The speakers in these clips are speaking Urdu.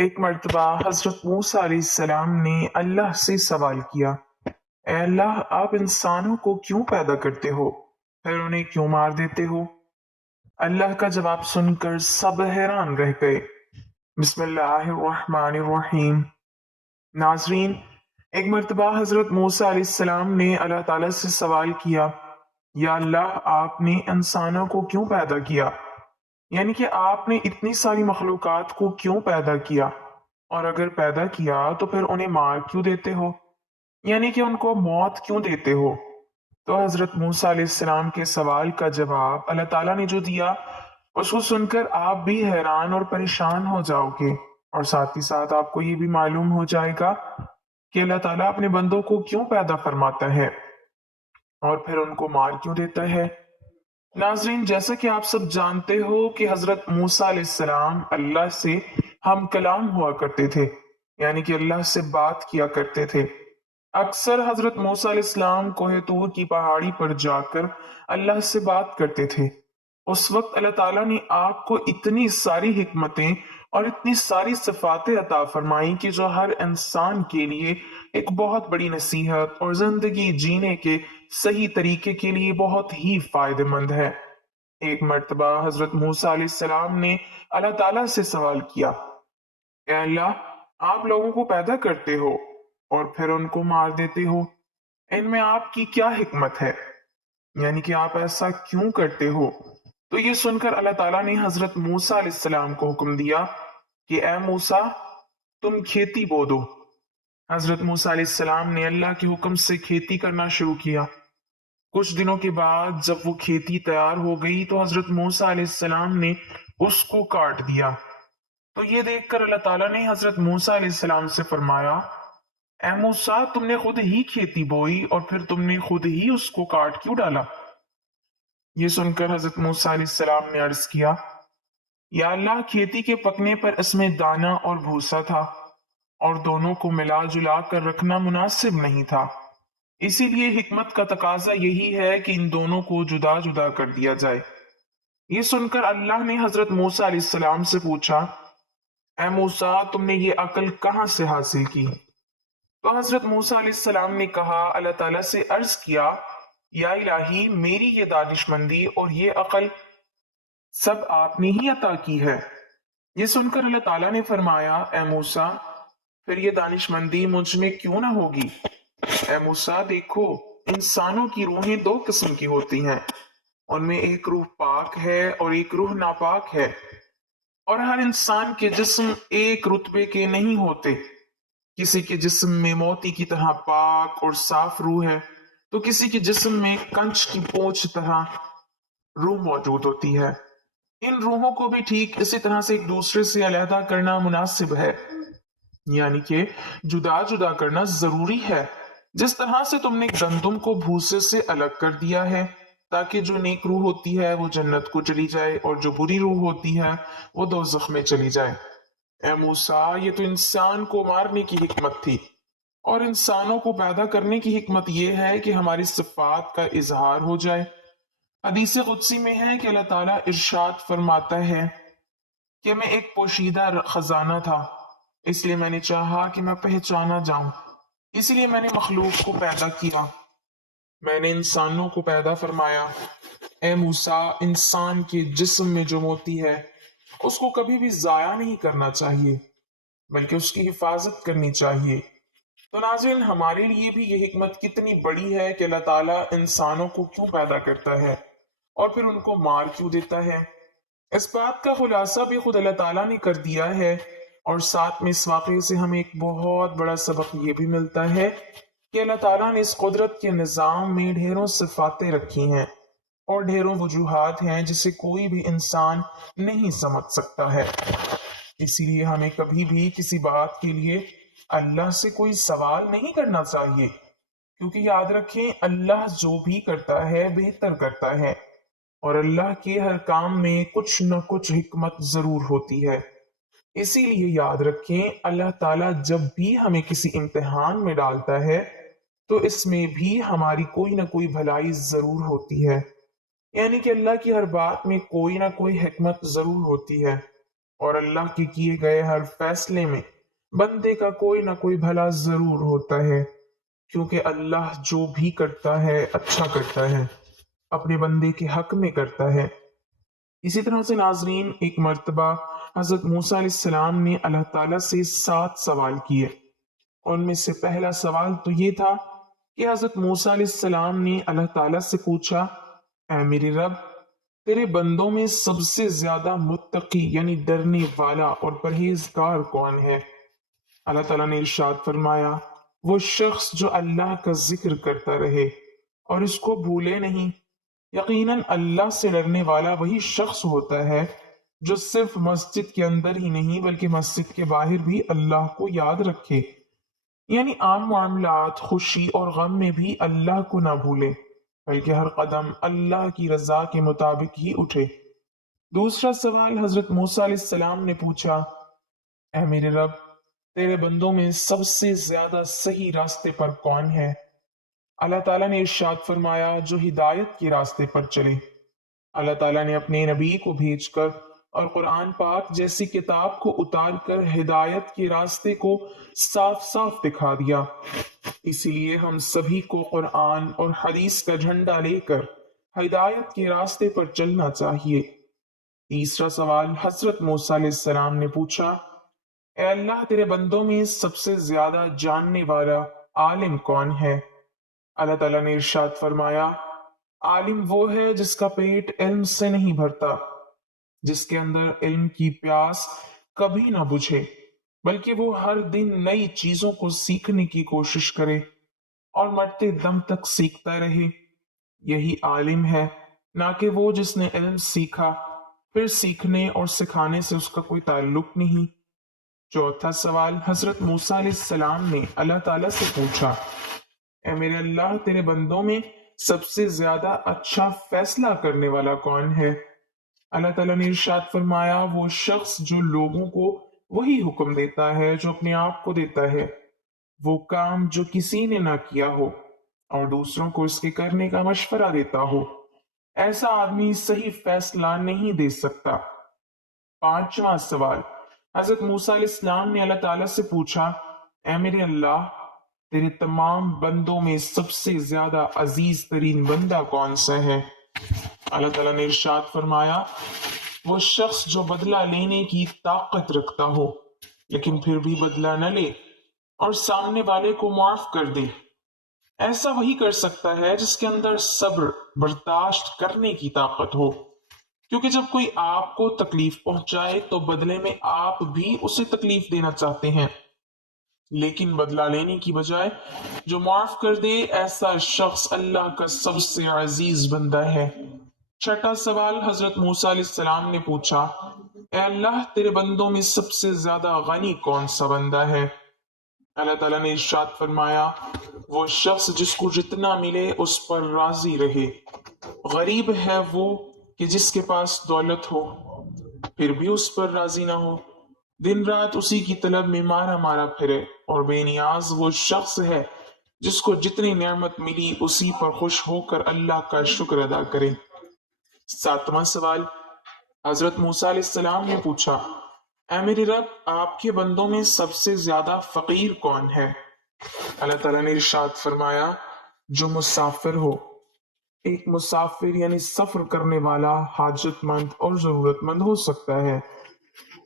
ایک مرتبہ حضرت موسیٰ علیہ السلام نے اللہ سے سوال کیا، اے اللہ، آپ انسانوں کو کیوں پیدا کرتے ہو پھر انہیں کیوں مار دیتے ہو؟ اللہ کا جواب سن کر سب حیران رہ گئے۔ بسم اللہ الرحمن الرحیم۔ ناظرین، ایک مرتبہ حضرت موسیٰ علیہ السلام نے اللہ تعالیٰ سے سوال کیا، یا اللہ، آپ نے انسانوں کو کیوں پیدا کیا؟ یعنی کہ آپ نے اتنی ساری مخلوقات کو کیوں پیدا کیا، اور اگر پیدا کیا تو پھر انہیں مار کیوں دیتے ہو؟ یعنی کہ ان کو موت کیوں دیتے ہو؟ تو حضرت موسیٰ علیہ السلام کے سوال کا جواب اللہ تعالیٰ نے جو دیا، اس کو سن کر آپ بھی حیران اور پریشان ہو جاؤ گے، اور ساتھ ہی ساتھ آپ کو یہ بھی معلوم ہو جائے گا کہ اللہ تعالیٰ اپنے بندوں کو کیوں پیدا فرماتا ہے اور پھر ان کو مار کیوں دیتا ہے۔ ناظرین، جیسا کہ آپ سب جانتے ہو کہ حضرت موسیٰ علیہ السلام اللہ سے ہم کلام ہوا کرتے تھے، یعنی کہ اللہ سے بات کیا کرتے تھے۔ اکثر حضرت موسیٰ علیہ السلام کوہ طور کی پہاڑی پر جا کر اللہ سے بات کرتے تھے۔ اس وقت اللہ تعالیٰ نے آپ کو اتنی ساری حکمتیں اور اتنی ساری صفاتیں عطا فرمائیں کہ جو ہر انسان کے لیے ایک بہت بڑی نصیحت اور زندگی جینے کے صحیح طریقے کے لیے بہت ہی فائدہ مند ہے۔ ایک مرتبہ حضرت موسیٰ علیہ السلام نے اللہ تعالیٰ سے سوال کیا، اے اللہ، آپ لوگوں کو پیدا کرتے ہو اور پھر ان کو مار دیتے ہو، ان میں آپ کی کیا حکمت ہے؟ یعنی کہ آپ ایسا کیوں کرتے ہو؟ تو یہ سن کر اللہ تعالیٰ نے حضرت موسیٰ علیہ السلام کو حکم دیا کہ اے موسیٰ، تم کھیتی بو دو۔ حضرت موسیٰ علیہ السلام نے اللہ کے حکم سے کھیتی کرنا شروع کیا۔ کچھ دنوں کے بعد جب وہ کھیتی تیار ہو گئی تو حضرت موسیٰ علیہ السلام نے اس کو کاٹ دیا۔ تو یہ دیکھ کر اللہ تعالیٰ نے حضرت موسیٰ علیہ السلام سے فرمایا، اے موسیٰ، تم نے خود ہی کھیتی بوئی اور پھر تم نے خود ہی اس کو کاٹ کیوں ڈالا؟ یہ سن کر حضرت موسیٰ علیہ السلام نے عرض کیا، یا اللہ، کھیتی کے پکنے پر اس میں دانہ اور بھوسا تھا، اور دونوں کو ملا جلا کر رکھنا مناسب نہیں تھا، اسی لیے حکمت کا تقاضا یہی ہے کہ ان دونوں کو جدا جدا کر دیا جائے۔ یہ سن کر اللہ نے حضرت موسیٰ علیہ السلام سے پوچھا، اے موسیٰ، تم نے یہ عقل کہاں سے حاصل کی؟ تو حضرت موسیٰ علیہ السلام نے کہا، اللہ تعالیٰ سے عرض کیا، یا الہی، میری یہ دانش مندی اور یہ عقل سب آپ نے ہی عطا کی ہے۔ یہ سن کر اللہ تعالیٰ نے فرمایا، اے موسیٰ، پھر یہ دانش مندی مجھ میں کیوں نہ ہوگی؟ اے موسیٰ، دیکھو، انسانوں کی روحیں دو قسم کی ہوتی ہیں، ان میں ایک روح پاک ہے اور ایک روح ناپاک ہے، اور ہر انسان کے جسم ایک رتبے کے نہیں ہوتے۔ کسی کے جسم میں موتی کی طرح پاک اور صاف روح ہے تو کسی کے جسم میں کنچ کی پونچھ طرح روح موجود ہوتی ہے۔ ان روحوں کو بھی ٹھیک اسی طرح سے ایک دوسرے سے علیحدہ کرنا مناسب ہے، یعنی کہ جدا جدا کرنا ضروری ہے۔ جس طرح سے تم نے گندم کو بھوسے سے الگ کر دیا ہے تاکہ جو نیک روح ہوتی ہے وہ جنت کو چلی جائے اور جو بری روح ہوتی ہے وہ دوزخ میں چلی جائے۔ اے موسیٰ، یہ تو انسان کو مارنے کی حکمت تھی، اور انسانوں کو پیدا کرنے کی حکمت یہ ہے کہ ہماری صفات کا اظہار ہو جائے۔ حدیث قدسی میں ہے کہ اللہ تعالیٰ ارشاد فرماتا ہے کہ میں ایک پوشیدہ خزانہ تھا، اس لیے میں نے چاہا کہ میں پہچانا جاؤں، اس لیے میں نے مخلوق کو پیدا کیا، میں نے انسانوں کو پیدا فرمایا۔ اے موسیٰ، انسان کے جسم میں جو موتی ہے اس کو کبھی بھی ضائع نہیں کرنا چاہیے بلکہ اس کی حفاظت کرنی چاہیے۔ تو ناظرین، ہمارے لیے بھی یہ حکمت کتنی بڑی ہے کہ اللہ تعالیٰ انسانوں کو کیوں پیدا کرتا ہے اور پھر ان کو مار کیوں دیتا ہے۔ اس بات کا خلاصہ بھی خود اللہ تعالیٰ نے کر دیا ہے، اور ساتھ میں اس واقعے سے ہمیں ایک بہت بڑا سبق یہ بھی ملتا ہے کہ اللہ تعالیٰ نے اس قدرت کے نظام میں ڈھیروں صفاتیں رکھی ہیں اور ڈھیروں وجوہات ہیں جسے کوئی بھی انسان نہیں سمجھ سکتا ہے۔ اسی لیے ہمیں کبھی بھی کسی بات کے لیے اللہ سے کوئی سوال نہیں کرنا چاہیے، کیونکہ یاد رکھیں، اللہ جو بھی کرتا ہے بہتر کرتا ہے، اور اللہ کے ہر کام میں کچھ نہ کچھ حکمت ضرور ہوتی ہے۔ اسی لیے یاد رکھیں، اللہ تعالیٰ جب بھی ہمیں کسی امتحان میں ڈالتا ہے تو اس میں بھی ہماری کوئی نہ کوئی بھلائی ضرور ہوتی ہے، یعنی کہ اللہ کی ہر بات میں کوئی نہ کوئی حکمت ضرور ہوتی ہے۔ اور اللہ کے کیے گئے ہر فیصلے میں بندے کا کوئی نہ کوئی بھلا ضرور ہوتا ہے، کیونکہ اللہ جو بھی کرتا ہے اچھا کرتا ہے، اپنے بندے کے حق میں کرتا ہے۔ اسی طرح سے ناظرین، ایک مرتبہ حضرت موسیٰ علیہ السلام نے اللہ تعالیٰ سے 7 سوال کیے۔ ان میں سے پہلا سوال تو یہ تھا کہ حضرت موسیٰ علیہ السلام نے اللہ تعالیٰ سے پوچھا، اے میرے رب، تیرے بندوں میں سب سے زیادہ متقی یعنی ڈرنے والا اور پرہیزگار کون ہے؟ اللہ تعالیٰ نے ارشاد فرمایا، وہ شخص جو اللہ کا ذکر کرتا رہے اور اس کو بھولے نہیں۔ یقیناً اللہ سے ڈرنے والا وہی شخص ہوتا ہے جو صرف مسجد کے اندر ہی نہیں بلکہ مسجد کے باہر بھی اللہ کو یاد رکھے، یعنی عام معاملات، خوشی اور غم میں بھی اللہ کو نہ بھولے بلکہ ہر قدم اللہ کی رضا کے مطابق ہی اٹھے۔ دوسرا سوال حضرت موسیٰ علیہ السلام نے پوچھا، اے میرے رب، تیرے بندوں میں سب سے زیادہ صحیح راستے پر کون ہے؟ اللہ تعالیٰ نے ارشاد فرمایا، جو ہدایت کے راستے پر چلے۔ اللہ تعالیٰ نے اپنے نبی کو بھیج کر اور قرآن پاک جیسی کتاب کو اتار کر ہدایت کے راستے کو صاف صاف دکھا دیا۔ اسی لیے ہم سبھی کو قرآن اور حدیث کا جھنڈا لے کر ہدایت کے راستے پر چلنا چاہیے۔ تیسرا سوال حضرت موسیٰ علیہ السلام نے پوچھا، اے اللہ، تیرے بندوں میں سب سے زیادہ جاننے والا عالم کون ہے؟ اللہ تعالیٰ نے ارشاد فرمایا، عالم وہ ہے جس کا پیٹ علم سے نہیں بھرتا، جس کے اندر علم کی پیاس کبھی نہ بجھے، بلکہ وہ ہر دن نئی چیزوں کو سیکھنے کی کوشش کرے اور مرتے دم تک سیکھتا رہے۔ یہی عالم ہے، نہ کہ وہ جس نے علم سیکھا پھر سیکھنے اور سکھانے سے اس کا کوئی تعلق نہیں۔ چوتھا سوال حضرت موسیٰ علیہ السلام نے اللہ تعالیٰ سے پوچھا، اے میرے اللہ، تیرے بندوں میں سب سے زیادہ اچھا فیصلہ کرنے والا کون ہے؟ اللہ تعالیٰ نے ارشاد فرمایا، وہ شخص جو لوگوں کو وہی حکم دیتا ہے جو اپنے آپ کو دیتا ہے، وہ کام جو کسی نے نہ کیا ہو اور دوسروں کو اس کے کرنے کا مشورہ دیتا ہو، ایسا آدمی صحیح فیصلہ نہیں دے سکتا۔ پانچواں سوال حضرت موسیٰ علیہ السلام نے اللہ تعالیٰ سے پوچھا، اے میرے اللہ، تیرے تمام بندوں میں سب سے زیادہ عزیز ترین بندہ کون سا ہے؟ اللہ تعالیٰ نے ارشاد فرمایا، وہ شخص جو بدلہ لینے کی طاقت رکھتا ہو لیکن پھر بھی بدلہ نہ لے اور سامنے والے کو معاف کر دے۔ ایسا وہی کر سکتا ہے جس کے اندر صبر برداشت کرنے کی طاقت ہو، کیونکہ جب کوئی آپ کو تکلیف پہنچائے تو بدلے میں آپ بھی اسے تکلیف دینا چاہتے ہیں، لیکن بدلہ لینے کی بجائے جو معاف کر دے، ایسا شخص اللہ کا سب سے عزیز بندہ ہے۔ چھٹا سوال حضرت موسیٰ علیہ السلام نے پوچھا، اے اللہ، تیرے بندوں میں سب سے زیادہ غنی کون سا بندہ ہے؟ اللہ تعالیٰ نے ارشاد فرمایا، وہ شخص جس کو جتنا ملے اس پر راضی رہے۔ غریب ہے وہ کہ جس کے پاس دولت ہو پھر بھی اس پر راضی نہ ہو، دن رات اسی کی طلب میں مارا مارا پھرے، اور بے نیاز وہ شخص ہے جس کو جتنی نعمت ملی اسی پر خوش ہو کر اللہ کا شکر ادا کرے۔ ساتواں سوال حضرت موسیٰ علیہ السلام نے پوچھا، اے میرے رب، آپ کے بندوں میں سب سے زیادہ فقیر کون ہے؟ اللہ تعالیٰ نے ارشاد فرمایا، جو مسافر ہو۔ ایک مسافر یعنی سفر کرنے والا حاجت مند اور ضرورت مند ہو سکتا ہے۔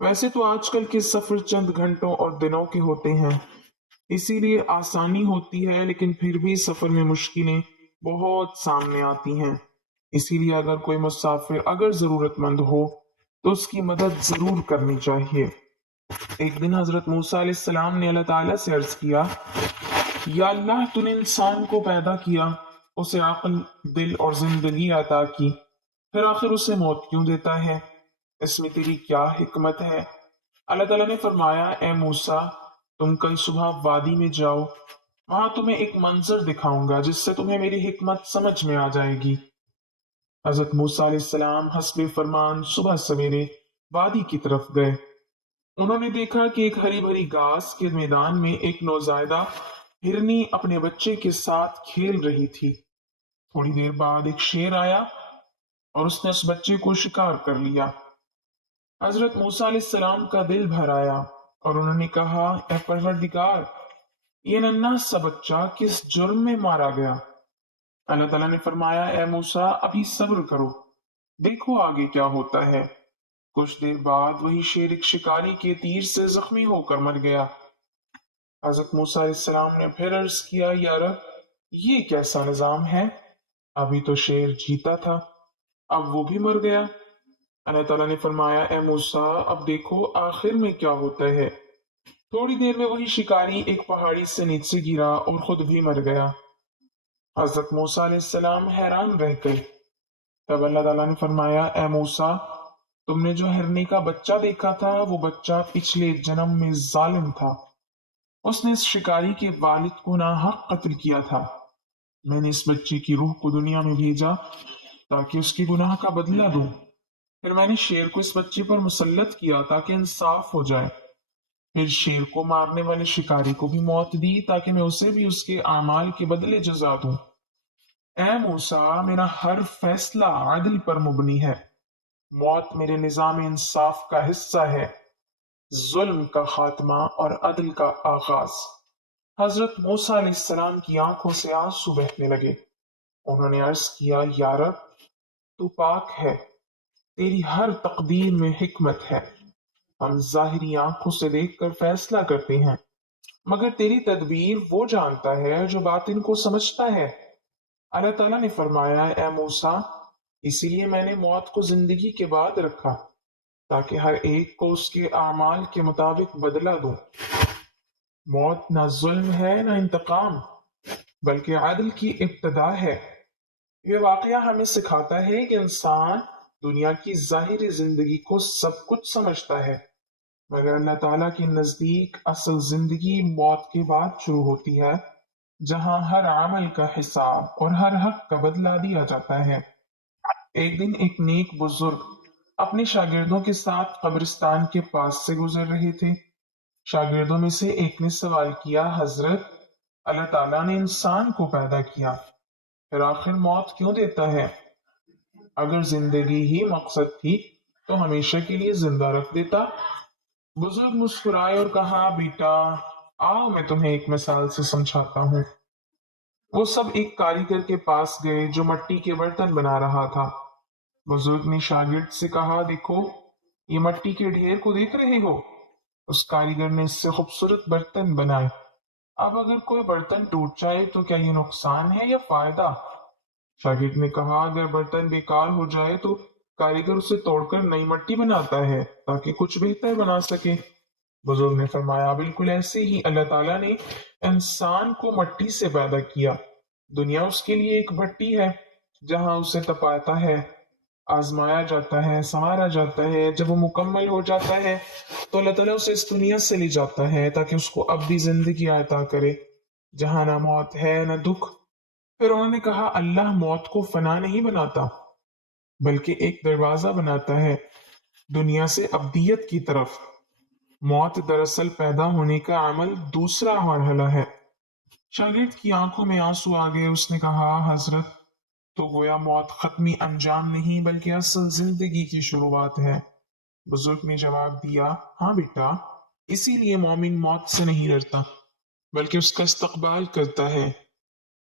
ویسے تو آج کل کے سفر چند گھنٹوں اور دنوں کے ہوتے ہیں، اسی لیے آسانی ہوتی ہے، لیکن پھر بھی سفر میں مشکلیں بہت سامنے آتی ہیں۔ اسی لیے اگر کوئی مسافر اگر ضرورت مند ہو تو اس کی مدد ضرور کرنی چاہیے۔ ایک دن حضرت موسیٰ علیہ السلام نے اللہ تعالیٰ سے عرض کیا، یا اللہ، تو نے انسان کو پیدا کیا، اسے عقل، دل اور زندگی عطا کی، پھر آخر اسے موت کیوں دیتا ہے؟ اس میں تیری کیا حکمت ہے؟ اللہ تعالیٰ نے فرمایا، اے موسیٰ، تم کل صبح وادی میں جاؤ، وہاں تمہیں ایک منظر دکھاؤں گا جس سے تمہیں میری حکمت سمجھ میں آ جائے گی۔ حضرت موسیٰ علیہ السلام حسب فرمان صبح سویرے وادی کی طرف گئے۔ انہوں نے دیکھا کہ ایک ہری بھری گھاس کے میدان میں ایک نوزائیدہ ہرنی اپنے بچے کے ساتھ کھیل رہی تھی۔ تھوڑی دیر بعد ایک شیر آیا اور اس نے اس بچے کو شکار کر لیا۔ حضرت موسیٰ علیہ السلام کا دل بھر آیا اور انہوں نے کہا، اے پروردگار، یہ ننھا سا بچہ کس جرم میں مارا گیا؟ اللہ تعالیٰ نے فرمایا، اے موسیٰ ابھی صبر کرو، دیکھو آگے کیا ہوتا ہے۔ کچھ دیر بعد وہی شیر ایک شکاری کے تیر سے زخمی ہو کر مر گیا۔ حضرت موسیٰ علیہ السلام نے پھر عرض کیا، یا رب، یہ کیسا نظام ہے؟ ابھی تو شیر جیتا تھا، اب وہ بھی مر گیا۔ اللہ تعالیٰ نے فرمایا، اے موسیٰ اب دیکھو آخر میں کیا ہوتا ہے۔ تھوڑی دیر میں وہی شکاری ایک پہاڑی سے نیچے گرا اور خود بھی مر گیا۔ حضرت موسیٰ علیہ السلام حیران رہ گئے۔ تب اللہ تعالیٰ نے فرمایا، اے موسیٰ، تم نے جو ہرنے کا بچہ دیکھا تھا وہ بچہ پچھلے جنم میں ظالم تھا۔ اس نے اس شکاری کے والد کو ناحق قتل کیا تھا۔ میں نے اس بچے کی روح کو دنیا میں بھیجا تاکہ اس کے گناہ کا بدلہ دوں۔ پھر میں نے شیر کو اس بچے پر مسلط کیا تاکہ انصاف ہو جائے۔ پھر شیر کو مارنے والے شکاری کو بھی موت دی تاکہ میں اسے بھی اس کے اعمال کے بدلے جزا دوں۔ اے موسیٰ، میرا ہر فیصلہ عدل پر مبنی ہے۔ موت میرے نظام انصاف کا حصہ ہے، ظلم کا خاتمہ اور عدل کا آغاز۔ حضرت موسیٰ علیہ السلام کی آنکھوں سے آنسو بہنے لگے۔ انہوں نے عرض کیا، یا رب، تو پاک ہے، تیری ہر تقدیر میں حکمت ہے۔ ہم ظاہری آنکھوں سے دیکھ کر فیصلہ کرتے ہیں، مگر تیری تدبیر وہ جانتا ہے جو باطن کو سمجھتا ہے۔ اللہ تعالیٰ نے فرمایا، اے موسیٰ، اسی لیے میں نے موت کو زندگی کے بعد رکھا تاکہ ہر ایک کو اس کے اعمال کے مطابق بدلہ دوں۔ موت نہ ظلم ہے نہ انتقام، بلکہ عدل کی ابتدا ہے۔ یہ واقعہ ہمیں سکھاتا ہے کہ انسان دنیا کی ظاہری زندگی کو سب کچھ سمجھتا ہے، مگر اللہ تعالیٰ کے نزدیک اصل زندگی موت کے بعد شروع ہوتی ہے، جہاں ہر عمل کا حساب اور ہر حق کا بدلہ دیا جاتا ہے۔ ایک دن ایک نیک بزرگ اپنے شاگردوں کے ساتھ قبرستان کے پاس سے گزر رہے تھے۔ شاگردوں میں سے ایک نے سوال کیا، حضرت، اللہ تعالیٰ نے انسان کو پیدا کیا، پھر آخر موت کیوں دیتا ہے؟ اگر زندگی ہی مقصد تھی تو ہمیشہ کے لیے زندہ رکھ دیتا۔ بزرگ مسکرائے اور کہا، بیٹا، آؤ میں تمہیں ایک مثال سے سمجھاتا ہوں۔ وہ سب ایک کاریگر کے پاس گئے جو مٹی کے برتن بنا رہا تھا۔ بزرگ نے شاگرد سے کہا، دیکھو، یہ مٹی کے ڈھیر کو دیکھ رہے ہو؟ اس کاریگر نے اس سے خوبصورت برتن بنائے۔ اب اگر کوئی برتن ٹوٹ جائے تو کیا یہ نقصان ہے یا فائدہ؟ شاگرد نے کہا، اگر برتن بیکار ہو جائے تو کاریگر اسے توڑ کر نئی مٹی بناتا ہے تاکہ کچھ بہتر بنا سکے۔ بزرگ نے فرمایا، بالکل ایسے ہی اللہ تعالیٰ نے انسان کو مٹی سے پیدا کیا۔ دنیا اس کے لیے ایک بھٹی ہے جہاں اسے تپاتا ہے، آزمایا جاتا ہے، سنوارا جاتا ہے۔ جب وہ مکمل ہو جاتا ہے تو اللہ تعالیٰ اسے اس دنیا سے لے جاتا ہے تاکہ اس کو اب بھی زندگی عطا کرے جہاں نہ موت ہے نہ دکھ۔ پھر انہوں نے کہا، اللہ موت کو فنا نہیں بناتا بلکہ ایک دروازہ بناتا ہے دنیا سے ابدیت کی طرف۔ موت دراصل پیدا ہونے کا عمل دوسرا مرحلہ ہے۔ شاگرد کی آنکھوں میں آنسو آ گئے۔ اس نے کہا، حضرت، تو گویا موت ختمی انجام نہیں بلکہ اصل زندگی کی شروعات ہے۔ بزرگ نے جواب دیا، ہاں بیٹا، اسی لیے مومن موت سے نہیں ڈرتا بلکہ اس کا استقبال کرتا ہے،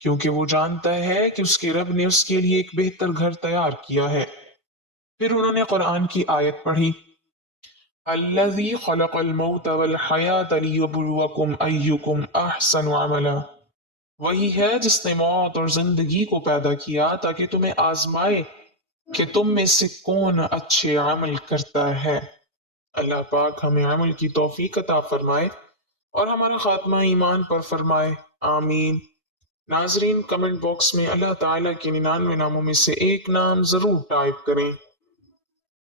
کیونکہ وہ جانتا ہے کہ اس کے رب نے اس کے لیے ایک بہتر گھر تیار کیا ہے۔ پھر انہوں نے قرآن کی آیت پڑھی، الذی خلق الموت والحیات لیبلوکم ایکم احسن عملا۔ وہی ہے جس نے موت اور زندگی کو پیدا کیا تاکہ تمہیں آزمائے کہ تم میں سے کون اچھے عمل کرتا ہے۔ اللہ پاک ہمیں عمل کی توفیق عطا فرمائے اور ہمارا خاتمہ ایمان پر فرمائے، آمین۔ ناظرین، کمنٹ باکس میں اللہ تعالیٰ کے 99 ناموں میں سے ایک نام ضرور ٹائپ کریں۔